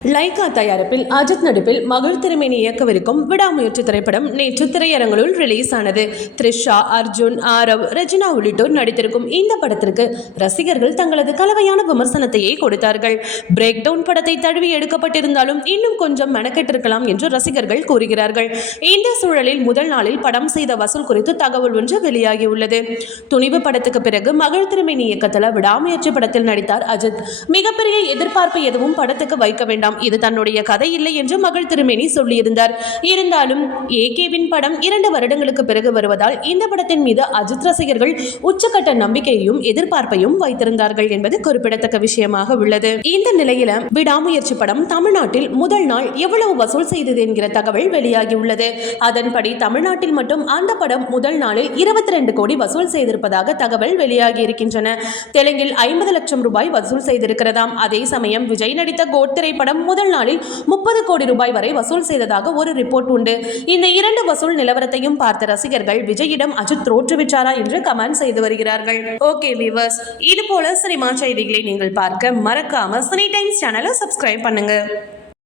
Lyca தயாரிப்பில் அஜித் நடிப்பில் மகள் திருமேனி இயக்கவிருக்கும் விடாமுயற்சி திரைப்படம் நேற்று திரையரங்குகளில் ரிலீஸ் ஆனது. த்ரிஷா, அர்ஜுன், ஆரவ், ரெஜினா உள்ளிட்டோர் நடித்திருக்கும் இந்த படத்திற்கு ரசிகர்கள் தங்களது கலவையான விமர்சனத்தையே கொடுத்தார்கள். பிரேக் டவுன் படத்தை தழுவி எடுக்கப்பட்டிருந்தாலும் இன்னும் கொஞ்சம் மெனக்கெட்டிருக்கலாம் என்று ரசிகர்கள் கூறுகிறார்கள். இந்த சூழலில் முதல் நாளில் படம் செய்த வசூல் குறித்து தகவல் ஒன்று வெளியாகியுள்ளது. துணிவு படத்துக்கு பிறகு மகள் திருமேனி இயக்கத்தில் விடாமுயற்சி படத்தில் நடித்தார் அஜித். மிகப்பெரிய எதிர்பார்ப்பு எதுவும் படத்துக்கு வைக்க வேண்டாம், இது தன்னுடைய கதை இல்லை என்று மகள் திருமேனி சொல்லியிருந்தார். இருந்தாலும் ஏகேவின் படம் 2 வருடங்களுக்கு பிறகு வருவதால் இந்த படத்தின் மீது அஜித் ரசிகர்கள் உச்சக்கட்ட நம்பிக்கையையும் எதிர்பார்ப்பையும் வைத்திருந்தார்கள் என்பது குறிப்பிடத்தக்க விஷயமாக உள்ளது. இந்த நிலையில விடாமுயற்சி படம் தமிழ்நாட்டில் முதல் நாள் எவ்வளவு வசூல் செய்தது என்கிற தகவல் வெளியாகி உள்ளது. அதன்படி தமிழ்நாட்டில் மட்டும் அந்த படம் முதல் நாளில் 22 கோடி வசூல் செய்திருப்பதாக தகவல் வெளியாகி இருக்கின்றன. தெலுங்கில் 50 லட்சம் ரூபாய் வசூல் செய்திருக்கிறதாம். அதே சமயம் விஜய் நடித்த கோட் திரைப்படம் முதல் நாளில் 30 கோடி ரூபாய் வரை வசூல் செய்ததாக ஒரு ரிப்போர்ட் உண்டு. இந்த 2 வசூல் நிலவரத்தையும் பார்த்த ரசிகர்கள் விஜயிடம் அஜித் தோற்றுவிட்டாரா என்று கமெண்ட் செய்து வருகிறார்கள். ஓகே வியூவர்ஸ், இது போல சினிமா செய்திகளை நீங்கள் பார்க்க மறக்காம சினி டைம்ஸ் சேனலை சப்ஸ்கிரைப் பண்ணுங்க.